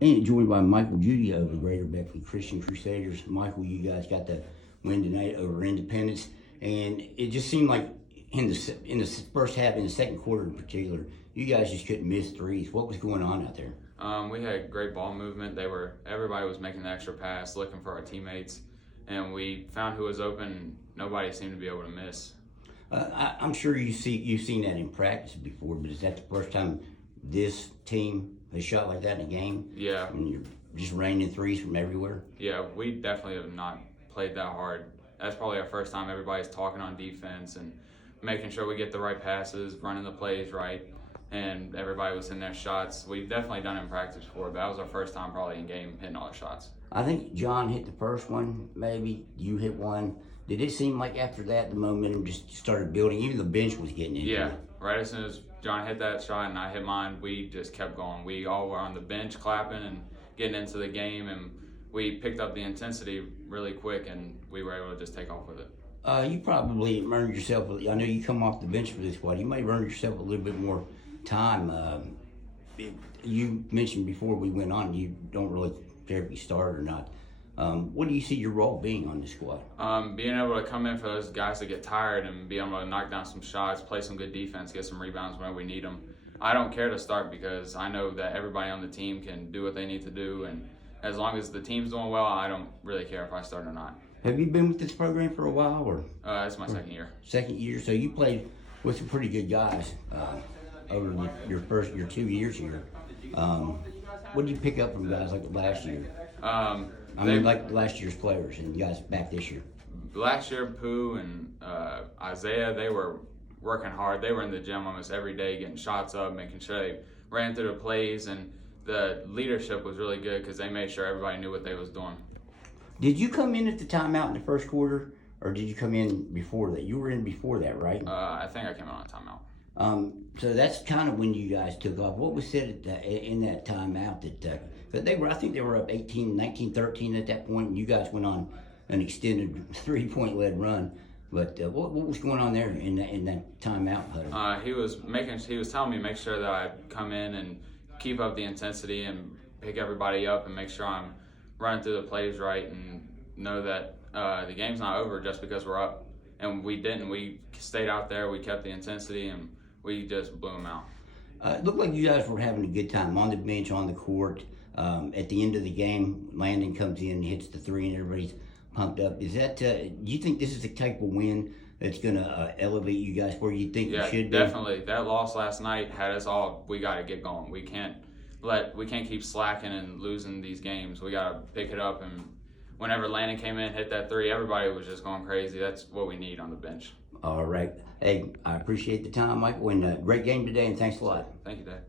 And joined by Michael Judy of the Greater Beckley Christian Crusaders. Michael, you guys got the win tonight over Independence, and it just seemed like in the first half, in the second quarter in particular, you guys just couldn't miss threes. What was going on out there? We had great ball movement. Everybody was making the extra pass, looking for our teammates, and we found who was open. Nobody seemed to be able to miss. I'm sure you've seen that in practice before, but is that the first time this team has shot like that in a game? Yeah. And you're just raining threes from everywhere? Yeah, we definitely have not played that hard. That's probably our first time everybody's talking on defense and making sure we get the right passes, running the plays right, and everybody was in their shots. We've definitely done it in practice before, but that was our first time probably in game hitting all the shots. I think John hit the first one, maybe. You hit one. Did it seem like after that the momentum just started building? Even the bench was getting into Yeah, it. right as soon as John hit that shot and I hit mine, we just kept going. We all were on the bench clapping and getting into the game, and we picked up the intensity really quick, and we were able to just take off with it. You probably earned yourself, I know you come off the bench for this squad, you may have earned yourself a little bit more time. You mentioned before we went on, you don't really care if you start or not. What do you see your role being on this squad? Being able to come in for those guys that get tired and be able to knock down some shots, play some good defense, get some rebounds whenever we need them. I don't care to start because I know that everybody on the team can do what they need to do, and as long as the team's doing well, I don't really care if I start or not. Have you been with this program for a while, or? It's my second year. Second year, so you played with some pretty good guys over your 2 years here. What did you pick up from guys like last year? Like last year's players and guys back this year. Last year, Pooh and Isaiah, they were working hard. They were in the gym almost every day, getting shots up, making sure they ran through the plays, and the leadership was really good because they made sure everybody knew what they was doing. Did you come in at the timeout in the first quarter, or did you come in before that? You were in before that, right? I think I came in on a timeout. So that's kind of when you guys took off. What was said in that timeout that I think they were up 19, 13 at that point, and you guys went on an extended 3-point led run. But what was going on there in that timeout huddle? He was telling me to make sure that I come in and keep up the intensity and pick everybody up and make sure I'm running through the plays right and know that the game's not over just because we're up. And we didn't. We stayed out there. We kept the intensity, and we just blew them out. It looked like you guys were having a good time on the bench, on the court. At the end of the game, Landon comes in and hits the three, and everybody's pumped up. Is that? Do you think this is the type of win that's going to elevate you guys where you think you should be? Yeah, definitely. That loss last night had us all. We got to get going. We can't keep slacking and losing these games. We got to pick it up. And whenever Landon came in, hit that three, everybody was just going crazy. That's what we need on the bench. All right. Hey, I appreciate the time, Michael, and great game today, and thanks a lot. Thank you, Dad.